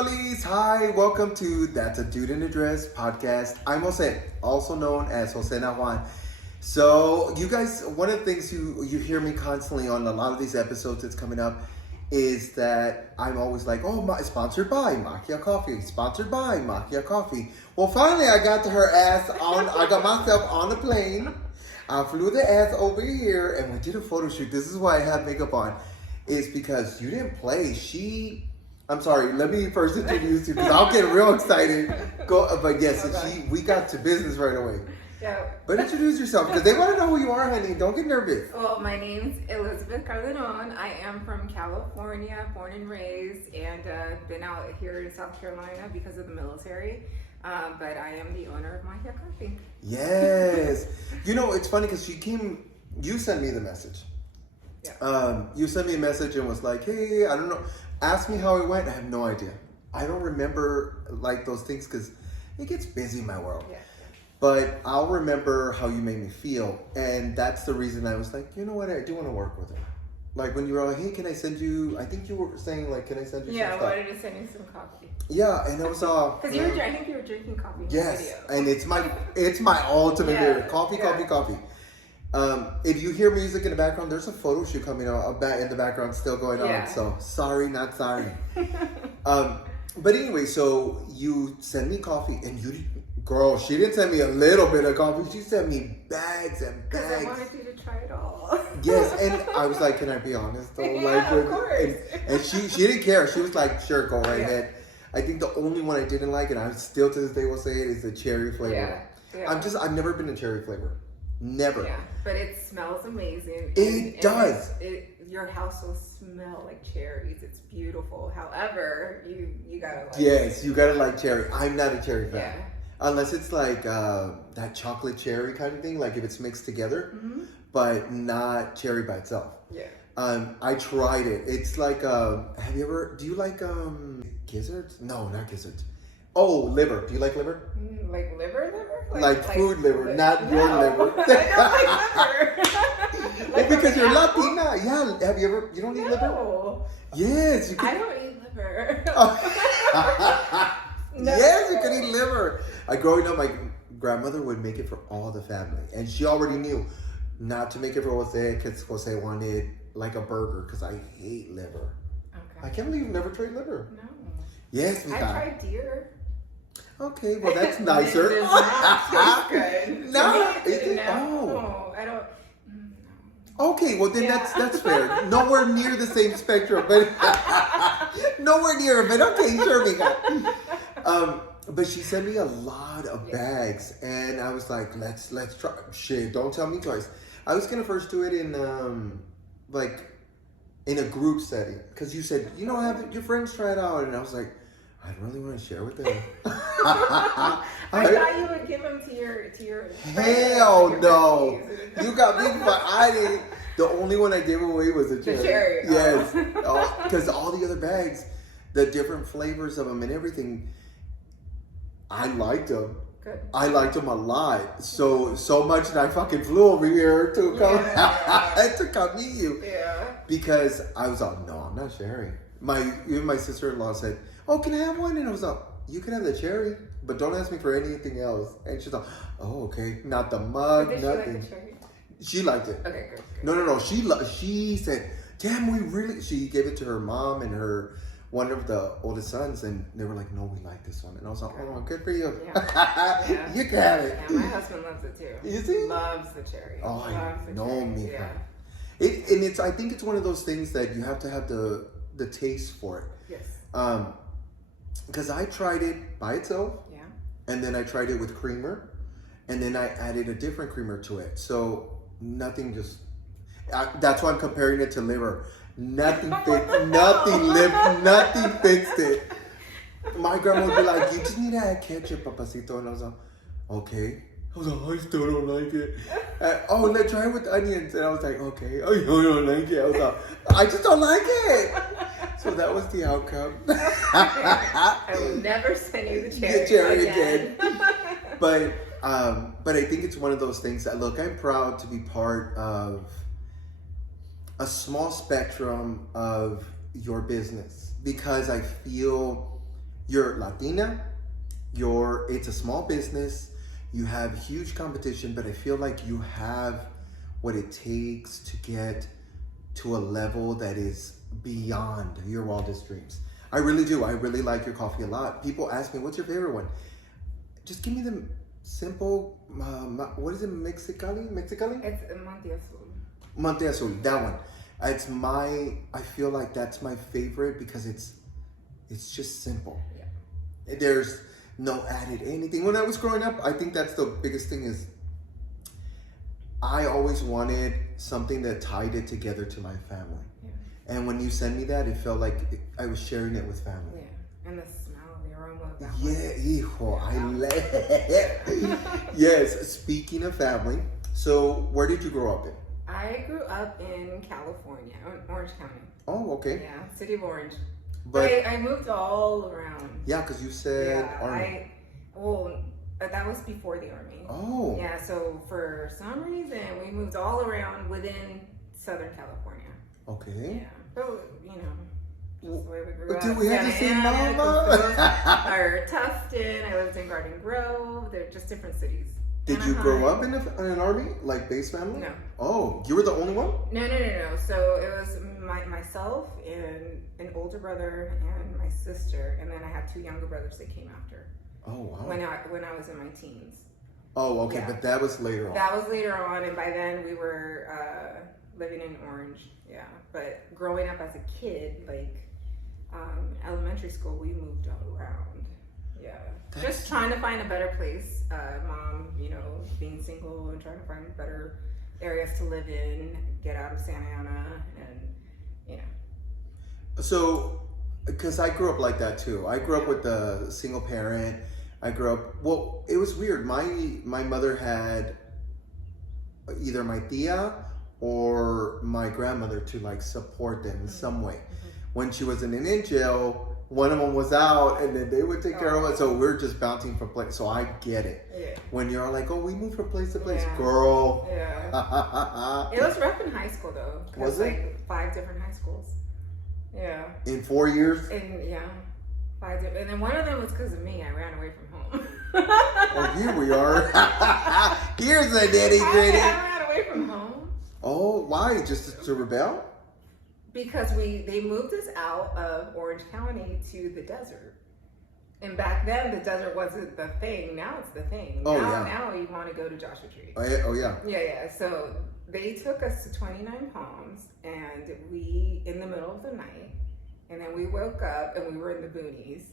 Cholis! Hi, welcome to That's a Dude in a Dress podcast. I'm Jose, also known as Jose Nahuan. So, you guys, one of the things you hear me constantly on a lot of these episodes that's coming up is that I'm always like, sponsored by Macchia Coffee, sponsored by Macchia Coffee. Well, finally, I got I got myself on a plane. I flew the ass over here and we did a photo shoot. This is why I have makeup on. Is because you didn't play. I'm sorry, let me first introduce you because I'll get real excited. But yes, we got to business right away. Yeah. But introduce yourself because they want to know who you are, honey. Don't get nervous. Well, my name's Elizabeth Calderon. I am from California, born and raised, and been out here in South Carolina because of the military. But I am the owner of Macchia Coffee. Yes. You know, it's funny because you sent me the message. Yeah. You sent me a message and was like, hey, I don't know. Ask me how it went. I have no idea. I don't remember like those things because it gets busy in my world. Yeah. But I'll remember how you made me feel. And that's the reason I was like, you know what? I do want to work with her. Like when you were like, hey, can I send you, I think you were saying like, can I send you some stuff? Yeah, I wanted to send you some coffee. Yeah, and it was because I think you were drinking coffee. Yes, and it's my ultimate favorite. Coffee. If you hear music in the background, there's a photo shoot coming out in the background still going on. So sorry, not sorry. But anyway, so you send me coffee, and girl, she didn't send me a little bit of coffee. She sent me bags and bags. I wanted you to try it all. Yes, and I was like, can I be honest though? Of course. And she didn't care. She was like, sure, go right ahead. I think the only one I didn't like, and I still to this day will say it, is the cherry flavor. Yeah. I've never been a cherry flavor. Never. Yeah, but it smells amazing. It does. Your house will smell like cherries. It's beautiful. However, you gotta like. Yes, you gotta like cherry. I'm not a cherry fan. Yeah. Unless it's like that chocolate cherry kind of thing, like if it's mixed together, but not cherry by itself. Yeah. I tried it. It's like, do you like gizzards? No, not gizzards. Oh, liver. Do you like liver? Like liver? Like food liver, not your liver. I don't like liver. Well, because you're Latina. Yeah. Have you don't eat liver? Yes. I don't eat liver. No. Yes, you can eat liver. Growing up, my grandmother would make it for all the family. And she already knew not to make it for Jose because Jose wanted like a burger because I hate liver. Okay. I can't believe you've never tried liver. No. Yes, we I have. tried deer. Okay, well that's nicer. It does not taste good. No, is it? No, I don't. Okay, well then that's fair. Nowhere near the same spectrum, but nowhere near. But okay, sure, we got. But she sent me a lot of bags, and I was like, let's try. Shit, don't tell me twice. I was gonna first do it in in a group setting because you said have your friends try it out, and I was like, I really want to share with them. I thought you would give them to your Hell no. You got me, but I didn't. The only one I gave away was the cherry. Yes. Because all the other bags, the different flavors of them and everything, I liked them. Good. I liked them a lot. So much that I fucking flew over here to come meet you. Yeah. Because I was like, no, I'm not sharing. Even my sister-in-law said, oh, can I have one? And I was like, you can have the cherry, but don't ask me for anything else. And she's like, oh, okay. Not the mug, Did nothing. She like the cherry? She liked it. Okay, good. No. She said, damn, she gave it to her mom and one of the oldest sons, and they were like, no, we like this one. And I was like, oh, good for you. Yeah. You got it. Yeah, my husband loves it too. Is he? Loves the cherry. Oh, I know me. Yeah. I think it's one of those things that you have to have the taste for it. Yes. Because I tried it by itself. Yeah. And then I tried it with creamer. And then I added a different creamer to it. So nothing that's why I'm comparing it to liver. Nothing fixed it. My grandma would be like, you just need to add ketchup, papacito. And I was like, okay. I was like, I still don't like it. Let's try it with onions. And I was like, okay. Oh, you don't like it? I was like, I just don't like it. So that was the outcome. I will never send you the cherry again. But I think it's one of those things that, look, I'm proud to be part of a small spectrum of your business because I feel you're Latina, it's a small business, you have huge competition, but I feel like you have what it takes to get to a level that is beyond your wildest dreams. I really do. I really like your coffee a lot. People ask me, what's your favorite one? Just give me the simple, what is it, Mexicali? It's Monte Azul. Monte Azul, that one. I feel like that's my favorite because it's just simple. Yeah. There's no added anything. When I was growing up, I think that's the biggest thing is I always wanted something that tied it together to my family. Yeah. And when you sent me that, it felt like I was sharing it with family. Yeah, and the smell, the aroma of that Yeah, hijo, I love it. Yes, speaking of family, so where did you grow up in? I grew up in California, Orange County. Oh, okay. Yeah, city of Orange. But I moved all around. yeah, because you said Yeah, Army. that was before the Army. Oh. Yeah, so for some reason, we moved all around within Southern California. Okay. Yeah, but just the way we grew up. Did we have the same Santa mama? Ana, or Tufton. I lived in Garden Grove. They're just different cities. Did you grow up in an army, like base family? No. Oh, you were the only one? No. So it was myself and an older brother and my sister, and then I had 2 younger brothers that came after. Oh, wow. When I was in my teens. Oh, okay, Yeah. but that was later on. That was later on, and by then we were living in Orange. Yeah, but growing up as a kid, like elementary school, we moved all around. Yeah, just trying to find a better place. Mom, being single and trying to find better areas to live in, get out of Santa Ana, and So, because I grew up like that too. I grew up with a single parent. Well, it was weird. My mother had either my tia or my grandmother to like support them in some way. When she was in jail, one of them was out and then they would take care of it. So we're just bouncing from place. So I get it. Yeah. When you're like, oh, we moved from place to place. Yeah. Girl. Yeah. It was rough in high school though. Was it? Like 5 different high schools. Yeah. In 4 years? And 5 different. And then one of them was because of me. I ran away from home. Oh, here we are. Here's a nitty gritty. I ran away from home. Oh, why? Just to rebel? Because they moved us out of Orange County to the desert. And back then, the desert wasn't the thing. Now it's the thing. Oh, Now you want to go to Joshua Tree. Oh, yeah. Yeah. So they took us to 29 Palms, and we, in the middle of the night, and then we woke up, and we were in the boonies,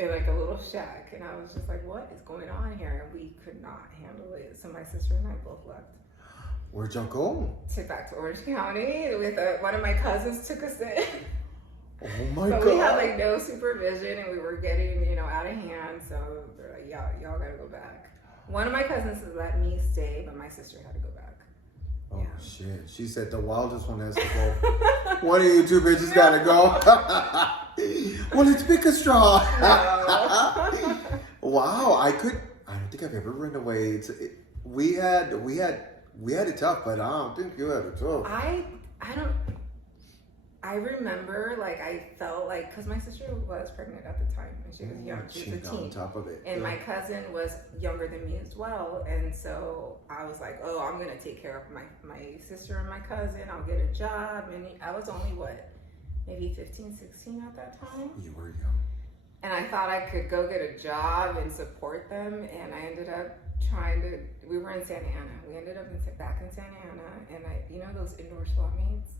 in like a little shack. And I was just like, what is going on here? And we could not handle it. So my sister and I both left. Where'd y'all go? Back to Orange County with one of my cousins took us in. Oh my God. But we had like no supervision and we were getting, out of hand. So they're like, y'all gotta go back. One of my cousins let me stay, but my sister had to go back. Oh shit. She said the wildest one has to go. One of you 2 bitches gotta go. Well, it's pick a straw. No. Wow. I don't think I've ever run away. We had it tough, but I don't think you had it tough. I remember, like, I felt like, because my sister was pregnant at the time, and she was young, she was a teen. On top of it. And my cousin was younger than me as well, and so I was like, oh, I'm going to take care of my sister and my cousin, I'll get a job, and I was only, maybe 15, 16 at that time? You were young. And I thought I could go get a job and support them, and I ended up we were in Santa Ana. We ended up back in Santa Ana, and those indoor swap meets?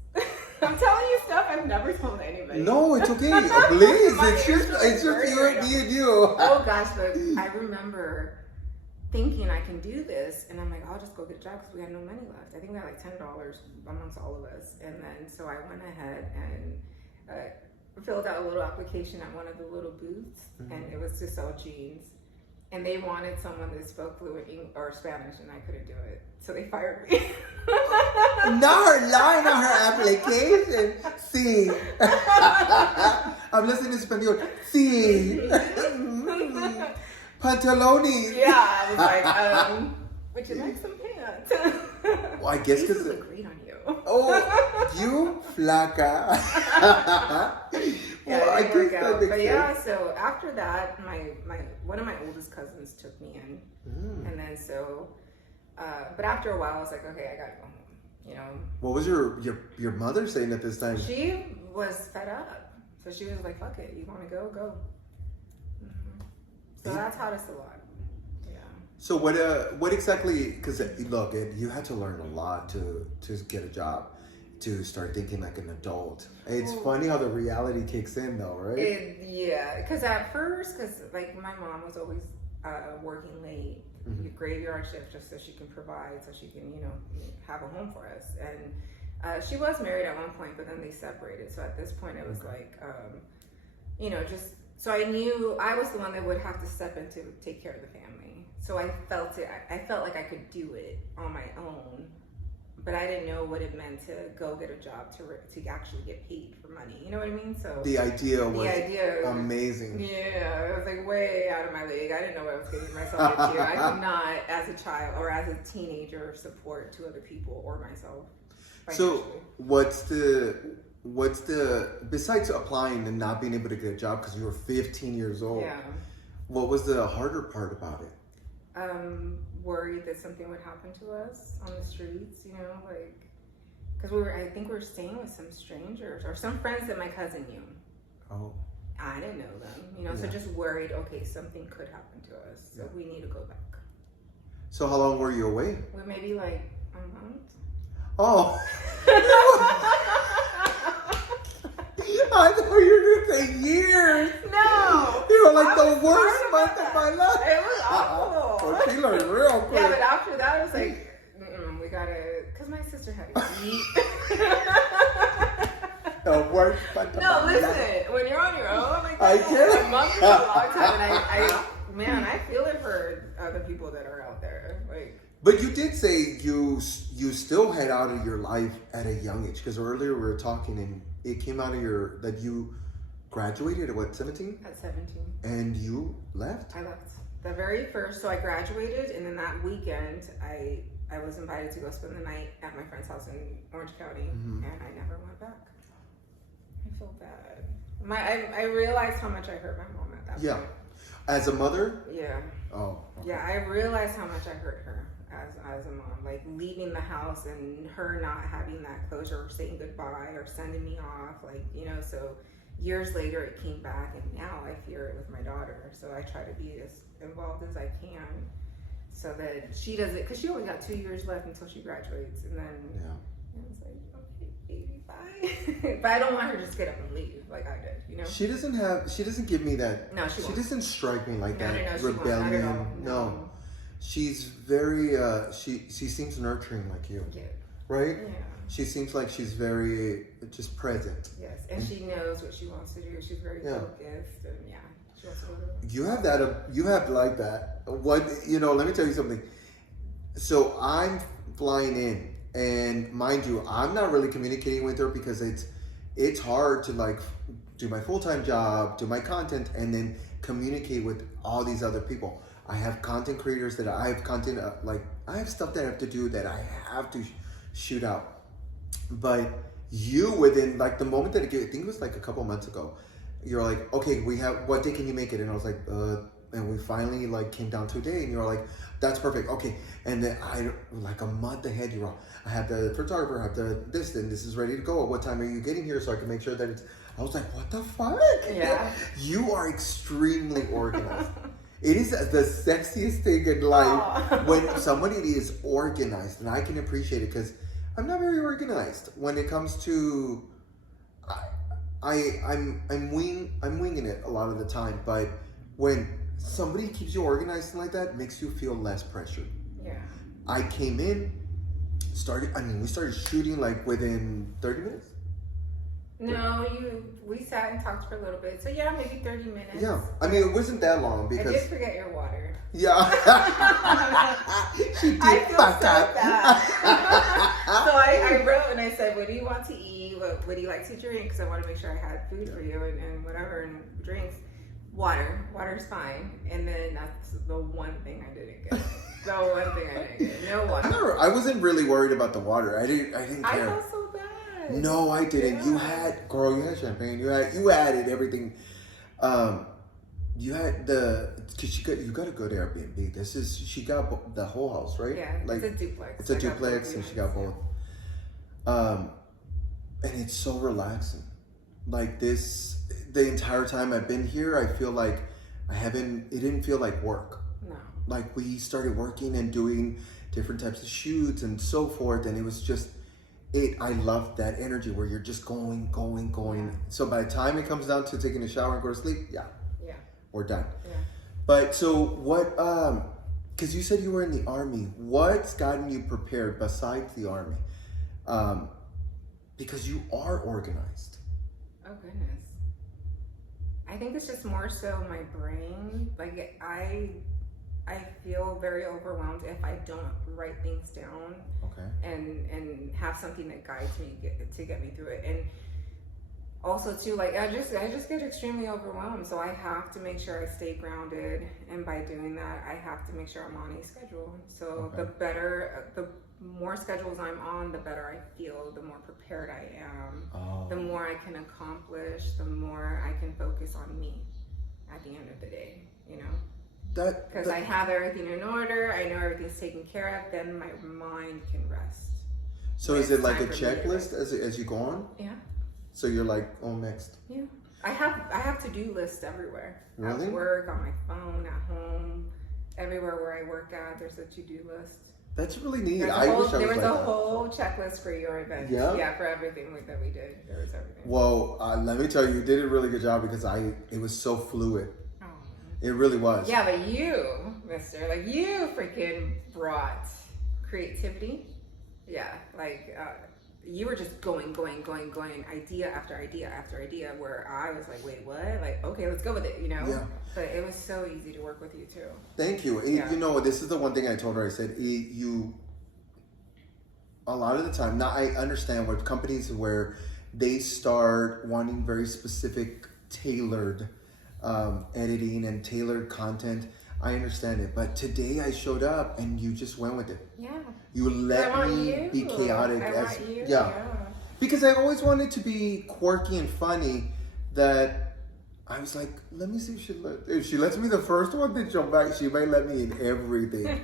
I'm telling you stuff I've never told anybody. No, it's okay. Please, it's just you and you. Oh gosh, but I remember thinking I can do this, and I'm like, I'll just go get a job because we had no money left. I think we had like $10 amongst all of us, and then so I went ahead and filled out a little application at one of the little booths, and it was to sell jeans. And they wanted someone that spoke fluent or Spanish, and I couldn't do it. So they fired me. Not her line on her application. Sí. Hablas en español. Sí. Pantalones. Yeah, I was like, would you like some pants? Well, I guess because look great on you. Oh, you flaca. Yeah, Well, it didn't work that out. makes But sense. yeah, so after that, my one of my oldest cousins took me in, and then so, but after a while, I was like, okay, I gotta go home. You know. What was your mother saying at this time? She was fed up, so she was like, "Fuck it, you want to go, go." So that taught us a lot. Yeah. So what exactly? Because look, you had to learn a lot to get a job, to start thinking like an adult. It's funny how the reality kicks in, though, right? Yeah, because at first, like my mom was always working late, graveyard shift, just so she can provide, so she can have a home for us. And she was married at one point, but then they separated. So at this point, it was like, just so I knew I was the one that would have to step in to take care of the family. So I felt it. I felt like I could do it on my own. But I didn't know what it meant to go get a job to actually get paid for money. You know what I mean? So The idea was amazing. Yeah, it was like way out of my league. I didn't know what I was getting myself into. I could not, as a child or as a teenager, support two other people or myself financially. So what's the besides applying and not being able to get a job because you were 15 years old? Yeah. What was the harder part about it? Worried that something would happen to us on the streets, like, because I think we were staying with some strangers or some friends that my cousin knew. Oh. I didn't know them, so just worried, okay, something could happen to us, so we need to go back. So how long were you away? We maybe like a month. Oh. I thought you were going to say years. No. You were like the worst month of my life. It was awful. Well, she learned real quick. Yeah, but after that, I was like, we gotta, because my sister had to eat. The worst month of my life. No, listen, when you're on your own, like I get it. a month is a long time, and I feel it for other people that are out there. Like, but you did say you still had out of your life at a young age, because earlier we were talking and it came out of that you graduated at what, 17? At 17. And you left? I left. The very first, so I graduated, and then that weekend, I was invited to go spend the night at my friend's house in Orange County, and I never went back. I feel bad. I realized how much I hurt my mom at that point. As a mother? Yeah. Oh. Okay. Yeah, I realized how much I hurt her as a mom. Like leaving the house and her not having that closure or saying goodbye or sending me off. Like, so years later it came back, and now I fear it with my daughter. So I try to be as involved as I can so that she doesn't, because she only got 2 years left until she graduates. And then it's like, okay, baby, bye. But I don't want her to just get up and leave like I did, She doesn't give me that. No, she doesn't strike me like No, that. she won't. Not at all. Rebellion. No. She's very, she seems nurturing like you. Yeah. Right? Yeah. She seems like she's very just present. Yes, and she knows what she wants to do. She's very focused, and she wants to go to. You have that. You have like that. What Let me tell you something. So I'm flying in, and mind you, I'm not really communicating with her because it's hard to like do my full-time job, do my content, and then communicate with all these other people. I have content creators that I have content I have stuff that I have to do that I have to shoot out. But you, within like the moment that I think it was like a couple months ago, you're like, okay, what day can you make it? And I was like, and we finally like came down to a day, and you're like, that's perfect, okay. And then like a month ahead, I have the photographer, I have this is ready to go. What time are you getting here so I can make sure that I was like, what the fuck? Yeah. You are extremely organized. It is the sexiest thing in life when somebody is organized, and I can appreciate it because I'm not very organized when it comes to. I'm winging it a lot of the time, but when somebody keeps you organized like that, it makes you feel less pressure. Yeah. I came in, we started shooting like within 30 minutes. No, we sat and talked for a little bit. So yeah, maybe 30 minutes. Yeah. I mean, it wasn't that long because. I did forget your water. Yeah. She did I feel fuck so up. bad. So I wrote and I said, what do you want to eat? What do you like to drink? Because I want to make sure I had food for you and whatever, and drinks. Water's fine. And then that's the one thing I didn't get. The one thing I didn't get. No water. I wasn't really worried about the water. I didn't care. I felt so bad. No, I didn't. Yeah. You had champagne. You added everything. You had because you got a good Airbnb. She got the whole house, right? Yeah, like it's a duplex. It's a duplex, and she got both. And it's so relaxing. Like this, the entire time I've been here, I feel like it didn't feel like work. No. Like we started working and doing different types of shoots and so forth, and it was just, I loved that energy where you're just going. Yeah. So by the time it comes down to taking a shower and go to sleep, Yeah. we're done. Yeah. But so what, because you said you were in the Army, what's gotten you prepared besides the Army? Because you are organized. Oh goodness. I think it's just more so my brain. Like I feel very overwhelmed if I don't write things down. Okay. And have something that guides me to get me through it. And also too, like I just get extremely overwhelmed. So I have to make sure I stay grounded, and by doing that, I have to make sure I'm on a schedule. So Okay. the more schedules I'm on, the better I feel, the more prepared I am, the more I can accomplish, the more I can focus on me at the end of the day, you know? Because I have everything in order, I know everything's taken care of, then my mind can rest. So is it like a checklist as you go on? Yeah. So you're like, next. Yeah. I have to-do lists everywhere. Really? At work, on my phone, at home, everywhere where I work at, there's a to-do list. That's really neat. There was a whole checklist for your event. Yeah? Yeah, for everything that we did. There was everything. Well, let me tell you, you did a really good job because it was so fluid. Oh. It really was. Yeah, but you, mister, like you freaking brought creativity. Yeah, like you were just going, idea after idea after idea, where I was like, wait, what? Like, okay, let's go with it, you know? Yeah. But it was so easy to work with you too. Thank you. Yeah. You know, this is the one thing I told her. I said, a lot of the time, now I understand with companies where they start wanting very specific, tailored editing and tailored content. I understand it. But today I showed up and you just went with it. Yeah. You let me be chaotic. Yeah. Because I always wanted to be quirky and funny, that I was like, let me see if she lets me the first one, then she might let me in everything.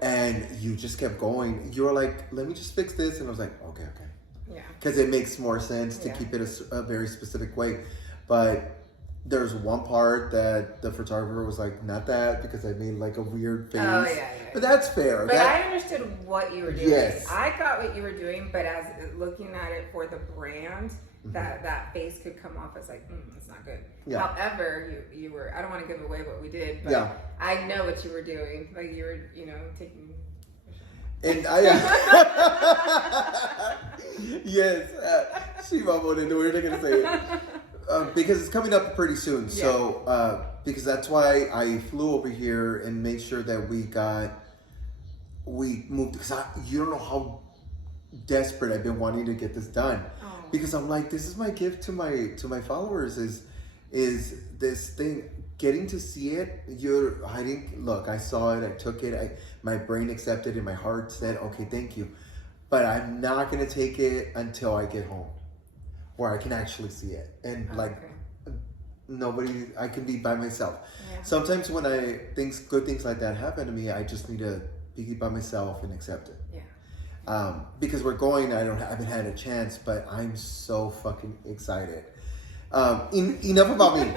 And you just kept going. You were like, let me just fix this. And I was like, okay. Yeah. Because it makes more sense to keep it a very specific way. But there's one part that the photographer was like, not that, because I made like a weird face. Oh, yeah. But that's fair. But I understood what you were doing. Yes. I got what you were doing, but as looking at it for the brand, that face could come off as like, it's not good. Yeah. However, you were, I don't want to give away what we did, but I know what you were doing. Like you were, taking... And yes, she wanted to, we're not going to say it. Because it's coming up pretty soon. Yeah. So, because that's why I flew over here and made sure that we moved, because you don't know how desperate I've been wanting to get this done. Oh. Because I'm like, this is my gift to my followers is this thing, getting to see it. I saw it, I took it, my brain accepted it, my heart said, okay, thank you. But I'm not going to take it until I get home, where I can actually see it. And I can be by myself. Yeah. Sometimes when good things like that happen to me, I just need to be by myself and accept it. Yeah. Because we're going, I haven't had a chance, but I'm so fucking excited. Enough about me.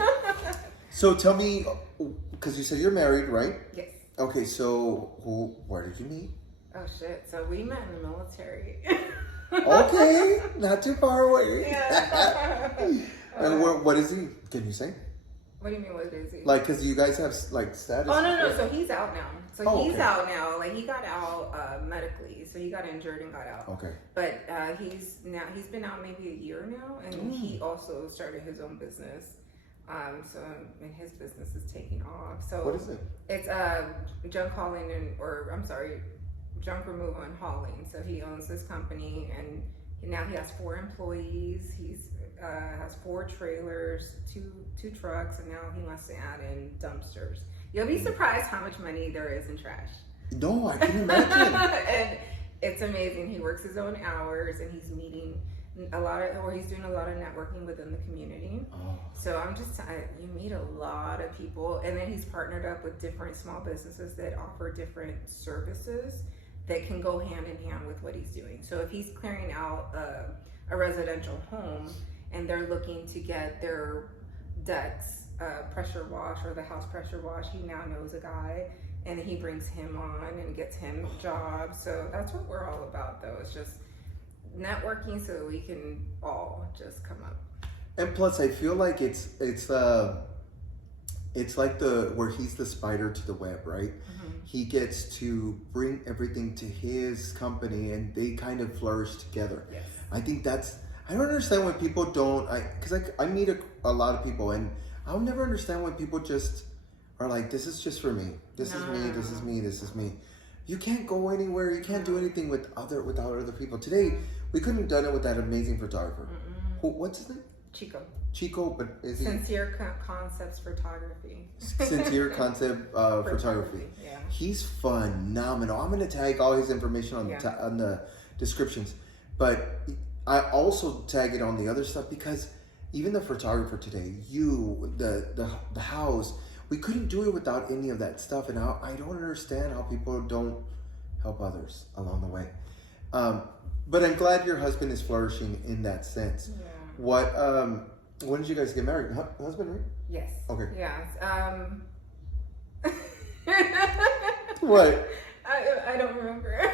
So tell me, because you said you're married, right? Yes. Okay, so where did you meet? Oh shit, so we met in the military. Okay, not too far away. Yeah. And what is he? Can you say? What do you mean, what is he? Like, because you guys have, like, status. Oh, no, so he's out now. So he's out now. Like, he got out medically. So he got injured and got out. Okay. But he's been out maybe a year now. And he also started his own business. And his business is taking off. So what is it? It's junk hauling junk removal and hauling. So he owns this company, and now he has 4 employees. He's has 4 trailers, two trucks, and now he wants to add in dumpsters. You'll be surprised how much money there is in trash. No, I can imagine. And it's amazing. He works his own hours, and he's meeting or he's doing a lot of networking within the community. So you meet a lot of people, and then he's partnered up with different small businesses that offer different services that can go hand in hand with what he's doing. So if he's clearing out a residential home and they're looking to get their decks pressure washed or the house pressure washed, he now knows a guy and he brings him on and gets him jobs. So that's what we're all about, though. It's just networking so we can all just come up. And plus, I feel like it's like where he's the spider to the web, right? Mm-hmm. He gets to bring everything to his company, and they kind of flourish together. Yes. I think I don't understand when people don't. Because I meet a lot of people, and I'll never understand when people just are like, "This is just for me. This is me. This is me. This is me." You can't go anywhere. You can't do anything without other people. Today, we couldn't have done it with that amazing photographer. What's his name? Chico, but is he? Sincere Concepts Photography. Sincere Concept Photography. Yeah. He's phenomenal. I'm going to tag all his information on the descriptions. But I also tag it on the other stuff because even the photographer today, the house, we couldn't do it without any of that stuff. And I don't understand how people don't help others along the way. But I'm glad your husband is flourishing in that sense. Yeah. When did you guys get married? Husband, right? Yes. Okay. Yes. What? I don't remember.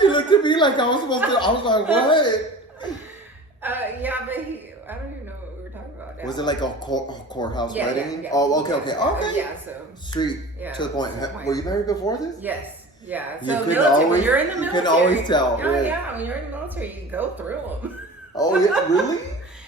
She looked at me like I was supposed to. I was like, what? Yeah, but I don't even know what we were talking about now. Was it like a courthouse wedding? Yeah. Oh, okay. Yeah, so. Straight to the point. Were you married before this? Yes. Yeah, so military, when you're in the military, you can always tell. Yeah, when you're in the military, you go through them. Oh, yeah, really?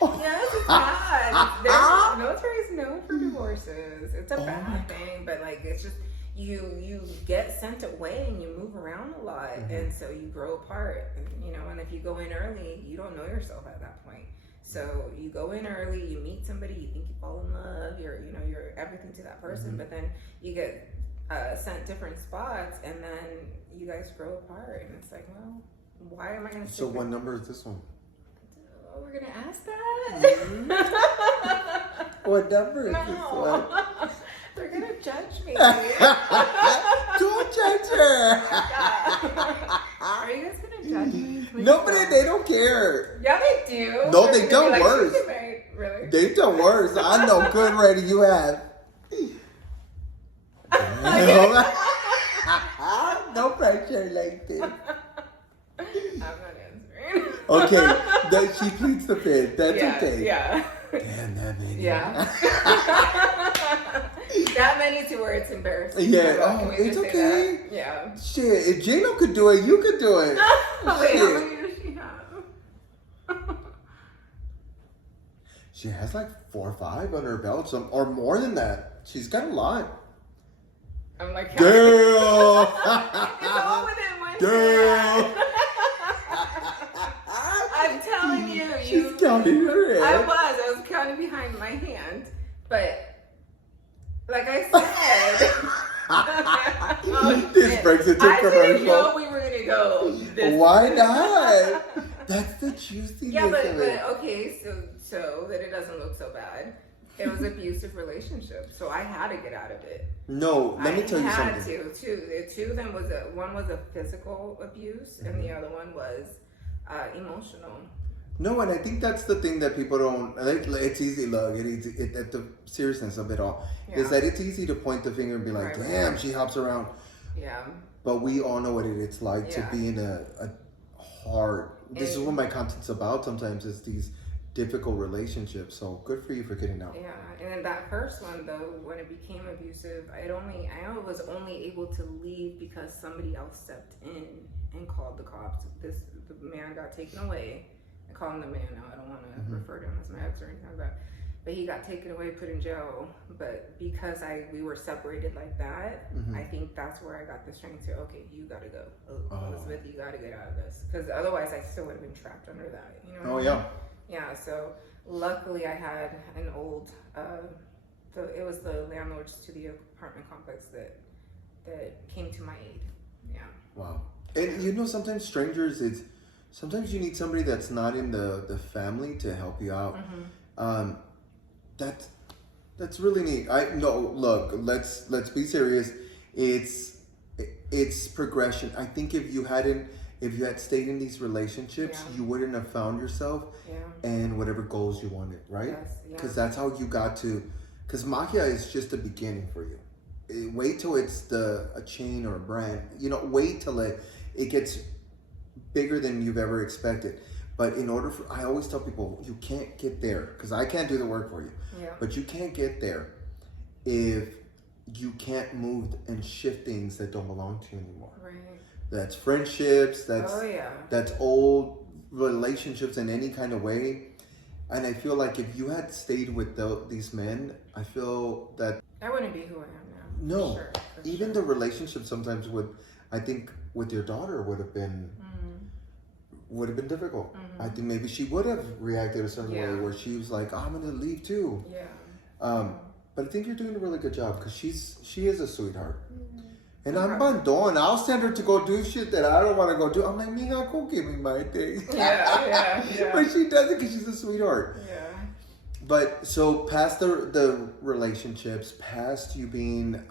Yes, it's bad. Military is known for divorces. It's a bad thing, but like it's just you get sent away and you move around a lot, and so you grow apart. And if you go in early, you don't know yourself at that point. So you go in early, you meet somebody, you think you fall in love, you're everything to that person, but then you get sent different spots, and then you guys grow apart, and it's like, well, why am I going to? So what number is this one? Oh, we're gonna ask that. What number is this one? They're gonna judge me. Don't judge her. Are you guys gonna judge me? Please Nobody, they don't care. Yeah, they do. No, they've done worse. Really? They've done worse. I know good ready you have. No pressure like this. I'm not answering. Okay, she pleads the fifth. That's okay. Yeah. Damn, that many. Yeah. That many to where it's embarrassing. Yeah. It's okay. Yeah. Shit, if J-Lo could do it, you could do it. Wait, how many does she have? She has like 4 or 5 under her belt, or more than that. She's got a lot. I'm like, damn. It's all within one damn. I'm telling you, She's counting her head. I was counting behind my hand, but like I said, this breaks it to commercial. I didn't know we were gonna go. Why not? That's the juiciness. Yeah, but okay, so that it doesn't look so bad. It was an abusive relationship, so I had to get out of it. No, let me tell you something. I had to. Two of them one was a physical abuse, and the other one was emotional. No, and I think that's the thing that people don't. It's easy, look. At the seriousness of it all is that it's easy to point the finger and be like, "Damn, she hops around." Yeah. But we all know what it's like to be in a hard. This is what my content's about. Sometimes is these difficult relationships. So good for you for getting out. Yeah, and then that first one though, when it became abusive, I was only able to leave because somebody else stepped in and called the cops. The man got taken away. I call him the man now. I don't want to refer to him as my ex or anything like that. But he got taken away, put in jail. But because we were separated like that, I think that's where I got the strength to, okay, you got to go. Elizabeth, you got to get out of this. Because otherwise I still would have been trapped under that. You know what I mean? Yeah, so luckily I had an old, it was the landlords to the apartment complex that came to my aid. Yeah. Wow. And you know, sometimes strangers, sometimes you need somebody that's not in the family to help you out. Um, that that's really neat. I no look. Let's be serious. It's it's progression. I think if you had stayed in these relationships, Yeah. you wouldn't have found yourself Yeah. and whatever goals you wanted, right? Yes. Yeah. Because that's how you got to. Because magia is just the beginning for you. Wait till it's a chain or a brand. You know, wait till it gets bigger than you've ever expected. But in order for, I always tell people, you can't get there because I can't do the work for you. Yeah. But you can't get there if you can't move and shift things that don't belong to you anymore. Right. That's friendships. Oh yeah. That's old relationships in any kind of way. And I feel like if you had stayed with these men, I feel that I wouldn't be who I am now. no, For even sure. the relationship sometimes I think with your daughter would have been difficult. I think maybe she would have reacted a certain way where she was like, I'm gonna leave too. Yeah. But I think you're doing a really good job because she is a sweetheart. And I'm bandon. I'll send her to go do shit that I don't want to go do. I'm like, Mija, go give me my thing. Yeah. But she does it because she's a sweetheart. Yeah. But so past the relationships, past you being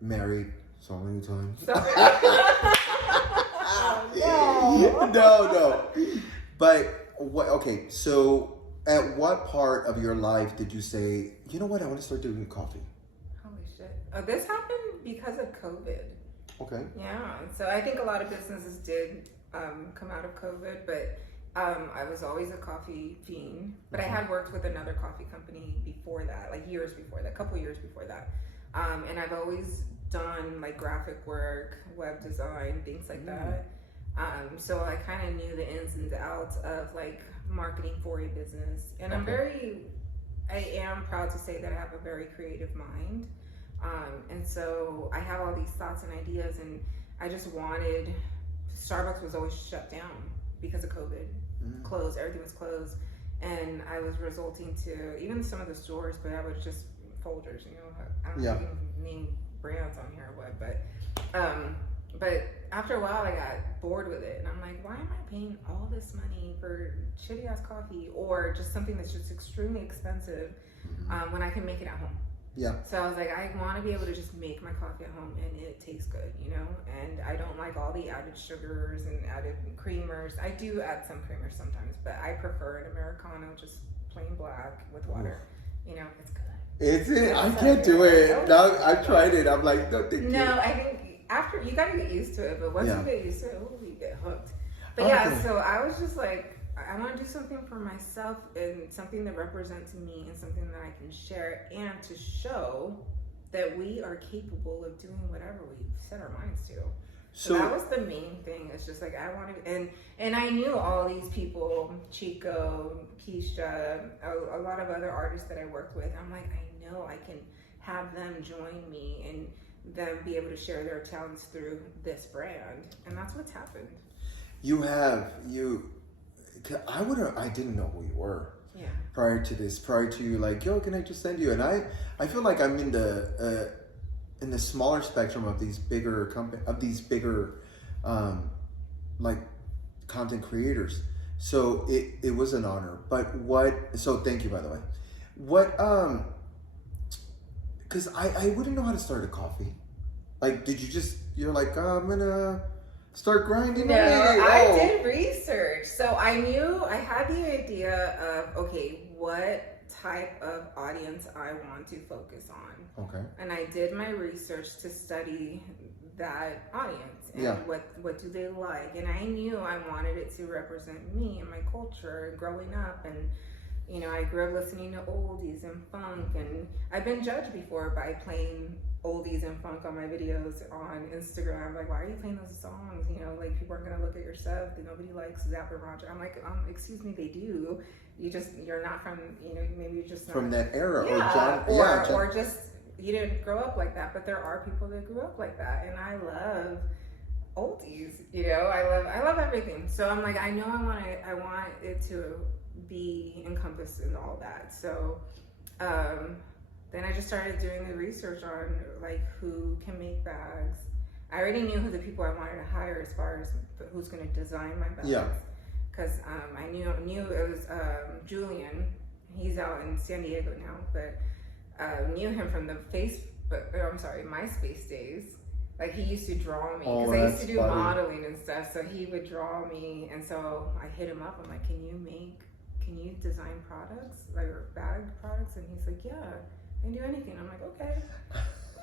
married so many times. No. But what? Okay, so at what part of your life did you say, you know what, I want to start doing coffee? Holy shit. This happened because of COVID. Okay. Yeah. So I think a lot of businesses did come out of COVID, but I was always a coffee fiend. But I had worked with another coffee company before that, like years before that, a couple years before that. And I've always done like graphic work, web design, things like that. So I kind of knew the ins and outs of like marketing for a business. And I am proud to say that I have a very creative mind. And so I have all these thoughts and ideas, and I just wanted, Starbucks was always shut down because of COVID, closed, everything was closed. And I was resulting to, even some of the stores, but I was just folders, you know, I don't even name brands on here or what, but after a while I got bored with it, and I'm like, why am I paying all this money for shitty ass coffee or just something that's just extremely expensive when I can make it at home? Yeah. So I was like, I want to be able to just make my coffee at home and it tastes good, you know? And I don't like all the added sugars and added creamers. I do add some creamers sometimes, but I prefer an Americano, just plain black with water. You know, it's good. Is it? I can't do it. No, I tried it. I'm like, no, thank you. No, I think after, you gotta get used to it, but once you get used to it, you get hooked. But so I was just like, I want to do something for myself and something that represents me and something that I can share and to show that we are capable of doing whatever we set our minds to. So that was the main thing. It's just like I wanted, and I knew all these people, Chico, Keisha, a lot of other artists that I worked with. I'm like, I know I can have them join me and them be able to share their talents through this brand, and that's what's happened. I didn't know who you were. Yeah. Prior to you, like, yo, can I just send you? And I feel like I'm in the smaller spectrum of these bigger like content creators. So it was an honor. But so thank you, by the way. Because I wouldn't know how to start a coffee. Like, you're like, oh, I'm gonna start grinding? No, I did research. So I knew, I had the idea of, okay, what type of audience I want to focus on. Okay. And I did my research to study that audience and what do they like. And I knew I wanted it to represent me and my culture growing up. And, you know, I grew up listening to oldies and funk, and I've been judged before by playing oldies and funk on my videos on Instagram. Like, why are you playing those songs? You know, like, people aren't gonna look at your stuff. Nobody likes Zapp and Roger. I'm like, excuse me, they do. You're not from, you know, maybe you're just not from that era, or just you didn't grow up like that. But there are people that grew up like that, and I love oldies. You know, I love everything. So I'm like, I know I want it to be encompassed in all that. So then I just started doing the research on like who can make bags, I already knew who the people I wanted to hire as far as who's going to design my bags. Yeah. Because I knew it was Julian. He's out in San Diego now, but knew him from the MySpace days. Like, he used to draw me because I used to do modeling and stuff. So he would draw me, and so I hit him up. I'm like, can you design products, like bag products? And he's like, yeah, I can do anything. I'm like, okay.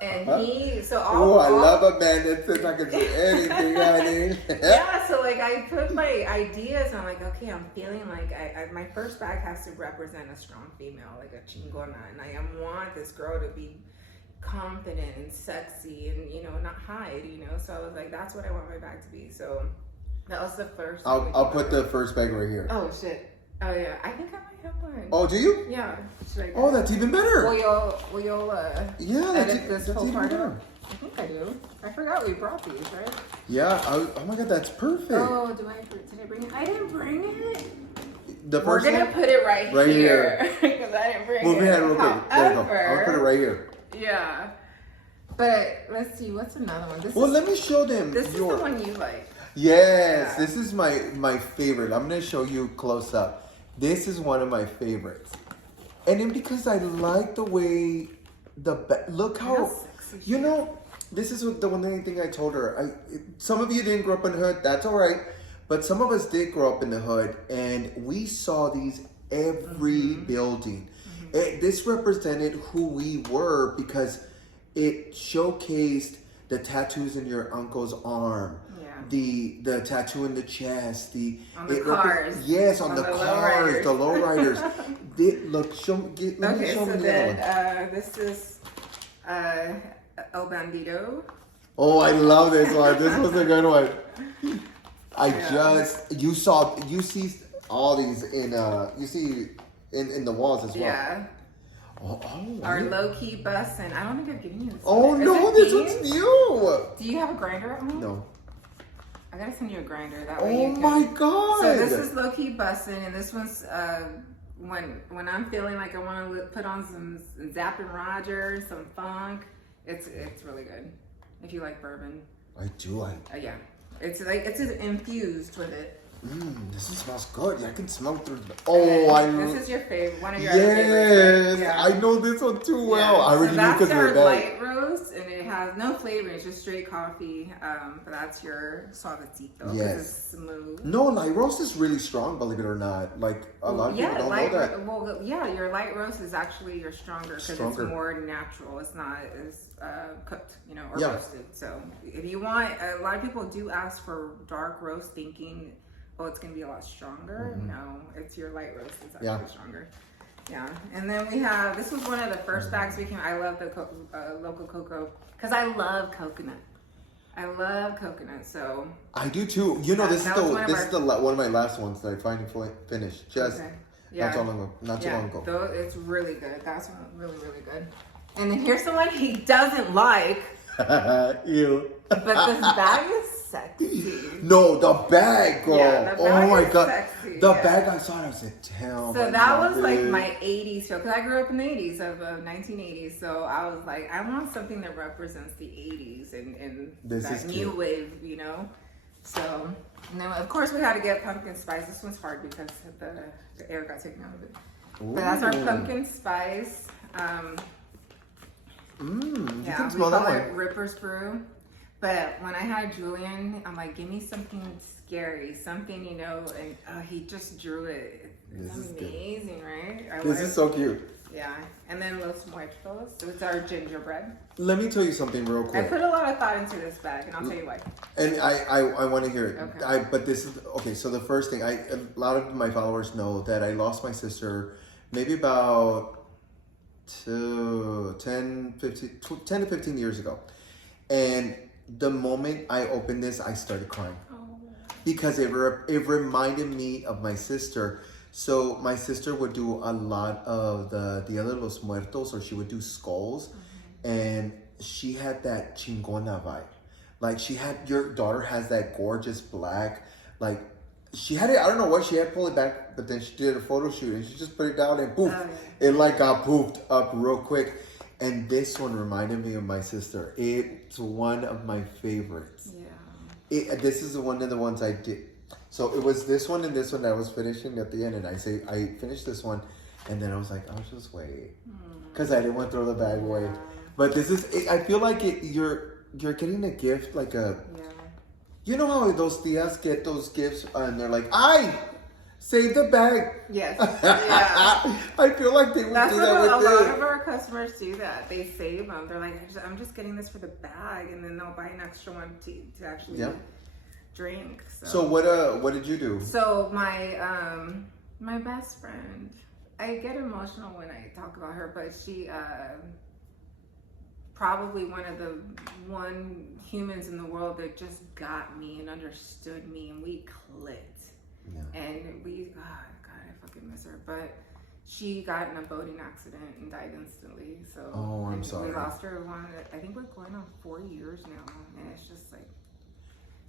And I love a man that says I can do anything, honey. Yeah, so like I put my ideas and I'm like, okay, I'm feeling like my first bag has to represent a strong female, like a chingona, and I want this girl to be confident and sexy and, not hide, so I was like, that's what I want my bag to be. So that was the first. I'll put the first bag right here. Oh shit. Oh yeah, I think I might have one. Oh, do you? Yeah. Right, oh, that's even better. Will y'all edit this whole even part better. out? I think I do. I forgot we brought these, right? Yeah. Oh my God, that's perfect. Oh, did I bring it? I didn't bring it. The first We're gonna put it right here because I didn't bring it. Move your head real quick. There you go. I'll put it right here. Yeah. But let's see, what's another one? Let me show them. This is the one you like. Yes, this is my favorite. I'm gonna show you close up. This is one of my favorites, and then because I like the way look how this is the one thing I told her. Some of you didn't grow up in the hood. That's all right, but some of us did grow up in the hood, and we saw these every building. This represented who we were because it showcased the tattoos in your uncle's arm. The tattoo in the chest, on the cars. Yes, on the cars, the lowriders. Let me show me the other one. This is El Bandito. Oh, I love this one. This was a good one. You see all these in the walls as well. Yeah. Our low key bus, and I don't think I've given you this. Oh no, this one's new. Do you have a grinder at home? No. I gotta send you a grinder that way. Oh my God! So this is low key bussin', and this one's when I'm feeling like I want to put on some Zapp and Roger, some funk. It's really good. If you like bourbon. I do. Yeah. It's infused with it. This smells good. I can smell through. This is your favorite. One of your other favorites. Yes, yeah. I know this one too well. I already knew because we're back. Light roast, and it has no flavor. It's just straight coffee. But that's your suavecito. Yes. It's smooth. No, light roast is really strong. Believe it or not, like a lot of people don't know that. Well, yeah, your light roast is actually your stronger because it's more natural. It's not as cooked, or roasted. So if you want, a lot of people do ask for dark roast, thinking, oh, it's going to be a lot stronger. No, it's your light roast that's actually stronger. Yeah. And then we have, this was one of the first bags we came. I love the local cocoa because I love coconut. So I do too. This is one of my last ones that I finally finished. Not too long ago. It's really good. That's really, really good. And then here's the one he doesn't like. Ew. But this bag is sexy. No, the bag, girl. Yeah, the bag is sexy. The bag I saw, I said, damn. So that was like my 80s show, because I grew up in the 80s, of 1980s. So I was like, I want something that represents the 80s and that new wave, So, and then of course we had to get pumpkin spice. This one's hard because the air got taken out of it. But that's our pumpkin spice. You can we smell that call one. it Ripper's Brew. But when I had Julian, I'm like, give me something scary, something, and he just drew it. It's amazing, right? This is so cute. Yeah. And then Los Muertos. So it's our gingerbread. Let me tell you something real quick. I put a lot of thought into this bag, and I'll tell you why. And I want to hear it. Okay. But this is, okay, so the first thing, a lot of my followers know that I lost my sister maybe about 10 to 15 years ago. And the moment I opened this, I started crying. Because it reminded me of my sister. So my sister would do a lot of the Dia de los Muertos, or she would do skulls. And she had that chingona vibe. Like your daughter has that gorgeous black, like she had it, I don't know what she had, pulled it back, but then she did a photo shoot and she just put it down and poof, it like got poofed up real quick. And this one reminded me of my sister. It's one of my favorites. Yeah. This is one of the ones I did. So it was this one and this one that I was finishing at the end. And I finished this one. And then I was like, I'll just wait. Because I didn't want to throw the bag away. But this is, I feel like you're getting a gift, like a... Yeah. You know how those tias get those gifts and they're like, save the bag. Yes. Yeah. I feel like they would That's do what that with a this. lot of our customers do that. They save them. They're like, I'm just getting this for the bag, and then they'll buy an extra one to actually drink. So what did you do? So my best friend, I get emotional when I talk about her, but she probably one of the humans in the world that just got me and understood me, and we clicked. Yeah. And God, I fucking miss her. But she got in a boating accident and died instantly. So I'm sorry. We lost her I think we're going on 4 years now, and it's just like,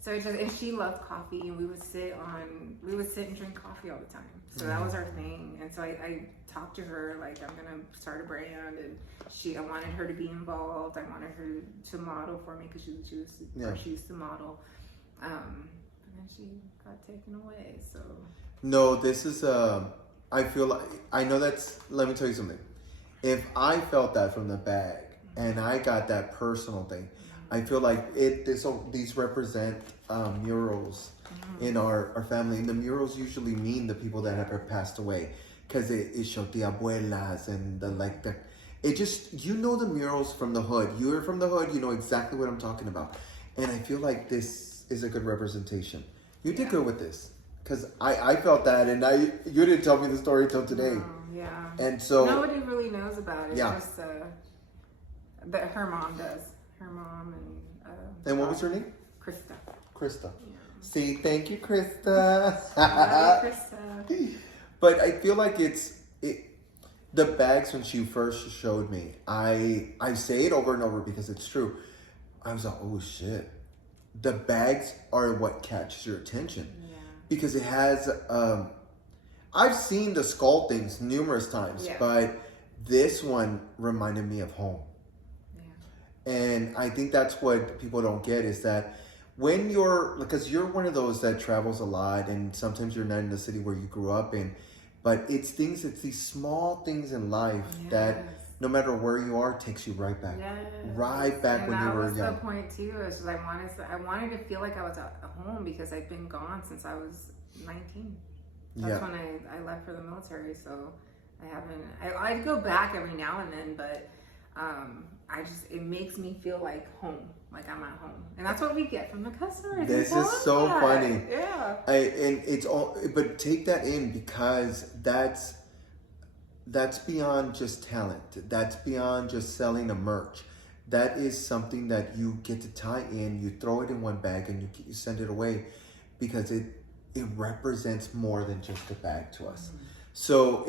so it's just, and she loved coffee, and we would sit and drink coffee all the time. So that was our thing. And so I talked to her like, I'm gonna start a brand, and I wanted her to be involved. I wanted her to model for me because she used to model. And she got taken away. So no, this is I feel like I know that's. Let me tell you something. If I felt that from the bag and I got that personal thing, I feel like these represent murals in our family. And the murals usually mean the people that have passed away, because it showed the abuelas and it just, you know, the murals from the hood. You're from the hood, you know exactly what I'm talking about. And I feel like this is a good representation. You did good with this, because I felt that, and you didn't tell me the story till today. Yeah. And so nobody really knows about it. Yeah. Just but her mom does. Her mom and what was her name? Krista. Krista. Yeah. See, thank you, Krista. Krista. But I feel like the bags when she first showed me, I say it over and over because it's true. I was like, oh shit. The bags are what catches your attention. Yeah. Because it has, I've seen the skull things numerous times, but this one reminded me of home. Yeah. And I think that's what people don't get, is that when because you're one of those that travels a lot, and sometimes you're not in the city where you grew up in, but it's these small things in life that no matter where you are, takes you right back. Yes. Right back and when you were young. That was the point too, is I wanted to feel like I was at home, because I've been gone since I was 19. That's when I left for the military, so I go back every now and then, but it makes me feel like home, like I'm at home. And that's what we get from the customers. This is so funny. Yeah. But take that in, because that's beyond just talent. That's beyond just selling a merch. That is something that you get to tie in. You throw it in one bag and you send it away, because it represents more than just a bag to us. So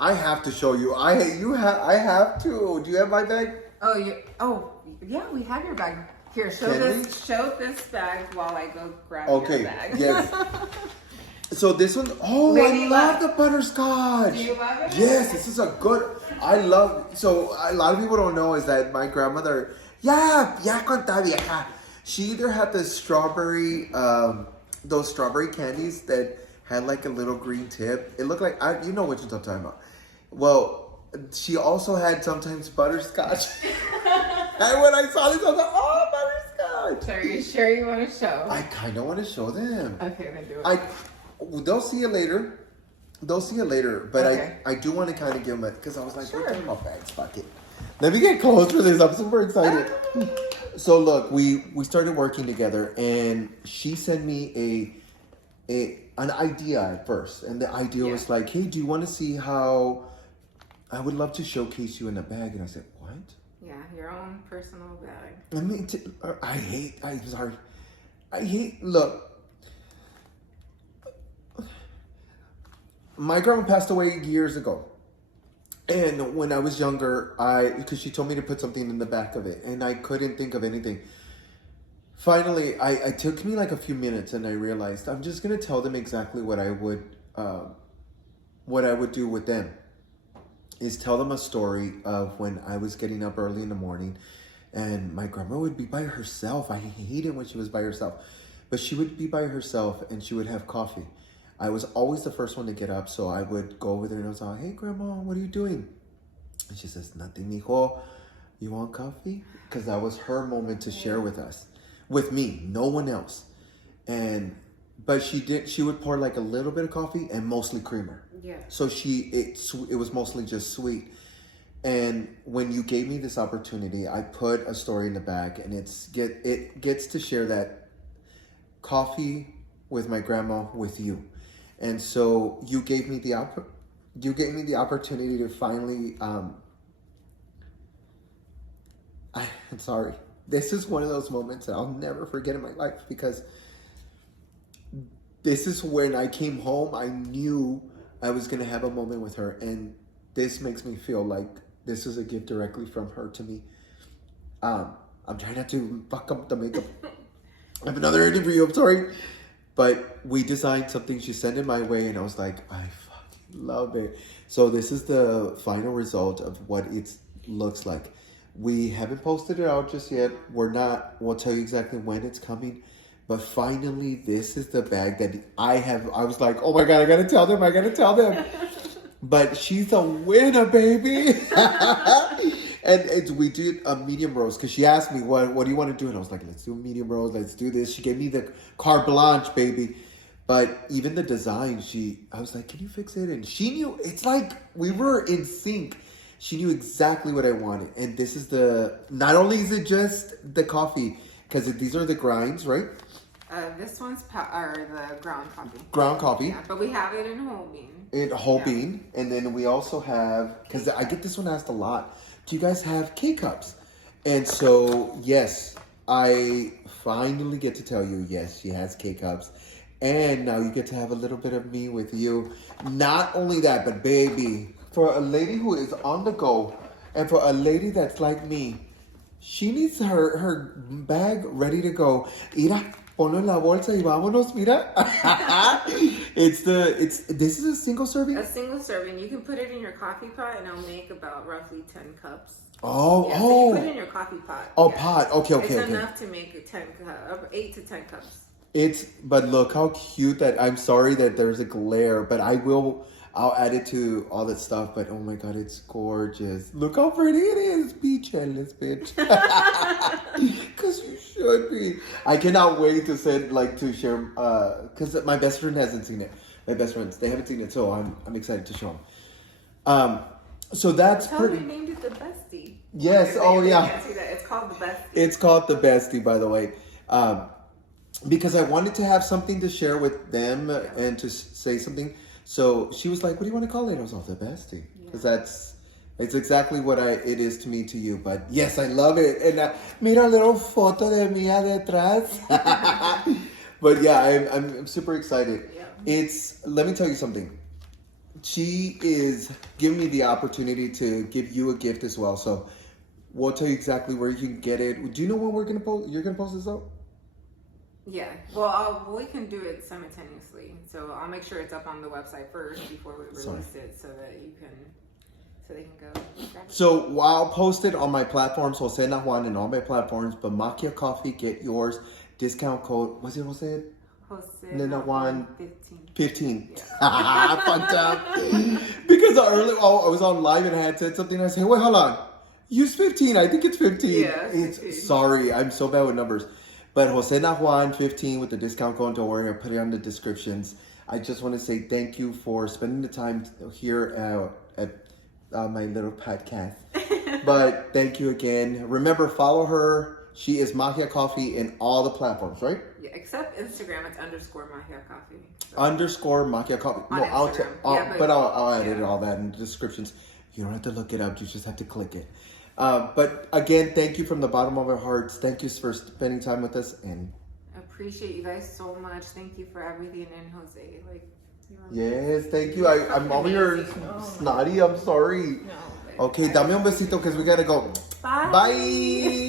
I have to show you. I have to. Do you have my bag? Oh yeah, we have your bag. Here, show this bag while I go grab your bag. Yes. So this one, I love the butterscotch. Do you love it? Yes, this is so a lot of people don't know is that my grandmother, cuenta vieja. She either had the strawberry, those strawberry candies that had like a little green tip. It looked like, you know what you're talking about. Well, she also had sometimes butterscotch. And when I saw this, I was like, oh, butterscotch. So are you sure you want to show? I kind of want to show them. Okay, then do it. They'll see it later. But I do want to kind of give them because I was like, we're talking about bags, fuck it. Let me get close for this. I'm super excited. So look, we started working together, and she sent me an idea at first, and the idea was like, hey, do you want to see how I would love to showcase you in a bag? And I said, what? Yeah, your own personal bag. I mean, look. My grandma passed away years ago. And when I was younger, because she told me to put something in the back of it, and I couldn't think of anything. Finally, it took me like a few minutes, and I realized I'm just gonna tell them exactly what I would do with them. is tell them a story of when I was getting up early in the morning and my grandma would be by herself. I hated when she was by herself, but she would be by herself and she would have coffee. I was always the first one to get up, so I would go over there and I was like, hey, Grandma, what are you doing? And she says, nothing, mijo. You want coffee? Because that was her moment to share with us. With me, no one else. But she would pour like a little bit of coffee and mostly creamer. Yeah. So it was mostly just sweet. And when you gave me this opportunity, I put a story in the back, and it gets to share that coffee with my grandma with you. And so you gave me the opportunity to finally I'm sorry. This is one of those moments that I'll never forget in my life, because this is when I came home. I knew I was going to have a moment with her, and this makes me feel like this is a gift directly from her to me. I'm trying not to fuck up the makeup. I have another interview, I'm sorry. But we designed something, she sent it my way, and I was like, I fucking love it. So this is the final result of what it looks like. We haven't posted it out just yet. We'll tell you exactly when it's coming. But finally, this is the bag that I was like, oh my God, I gotta tell them. But she's a winner, baby. And we did a medium roast, because she asked me, what do you want to do? And I was like, let's do a medium roast, let's do this. She gave me the carte blanche, baby. But even the design, I was like, can you fix it? And she knew, it's like we were in sync. She knew exactly what I wanted. And this is not only is it just the coffee, because these are the grinds, right? This one's the ground coffee. Ground coffee. Yeah, but we have it in whole bean. Bean. And then we also have, because I get this one asked a lot, do you guys have K-Cups? And so, yes, I finally get to tell you, yes, she has K-Cups. And now you get to have a little bit of me with you. Not only that, but baby, for a lady who is on the go, and for a lady that's like me, she needs her bag ready to go. Mira, ponlo en la bolsa y vámonos, mira. This is a single serving? A single serving. You can put it in your coffee pot, and it'll make about roughly 10 cups. Oh, yeah, so you put it in your coffee pot. Oh, yeah. pot. Okay. It's enough to make 8 to 10 cups. But look how cute that, I'm sorry that there's a glare, but I'll add it to all that stuff, but oh my God, it's gorgeous. Look how pretty it is. Be jealous, bitch. Because you should be. I cannot wait to share, because my best friend hasn't seen it. My best friends, they haven't seen it, so I'm excited to show them. So that's pretty. We named it the Bestie. Yes, oh yeah. Can't see that. It's called the Bestie. It's called the Bestie, by the way. Because I wanted to have something to share with them and to say something. So she was like, what do you want to call it? I was like, the Bestie. Because it's exactly what it is to me, to you. But yes, I love it. And mira a little photo de mía detrás. But yeah, I'm super excited. Yeah. Let me tell you something. She is giving me the opportunity to give you a gift as well. So we'll tell you exactly where you can get it. Do you know when you're going to post this out? Yeah, well, we can do it simultaneously. So I'll make sure it's up on the website first before we release it, so they can go grab it. So I'll post it on my platforms, Jose Nahuan, and all my platforms. But Makia Coffee, get yours. Discount code. What's it, Jose? Jose Nahuan 15. Yeah. Fucked up. Because I was on live and I had said something. And I said, wait, hold on. Use 15. I think it's 15. Yeah, it's 15. Sorry, I'm so bad with numbers. But Jose Nahuan 15 with the discount code. Don't worry, I'll put it on the descriptions. I just want to say thank you for spending the time here at my little podcast. But thank you again. Remember, follow her. She is Magia Coffee in all the platforms, right? Yeah, except Instagram, it's _Magia Coffee. So. _Magia Coffee. On Instagram. I'll edit all that in the descriptions. You don't have to look it up. You just have to click it. But again, thank you from the bottom of our hearts. Thank you for spending time with us, and appreciate you guys so much. Thank you for everything, and Jose, yes, thank you. I'm over here snotty. I'm sorry. No. Okay, dame un besito because we gotta go. Bye. Bye.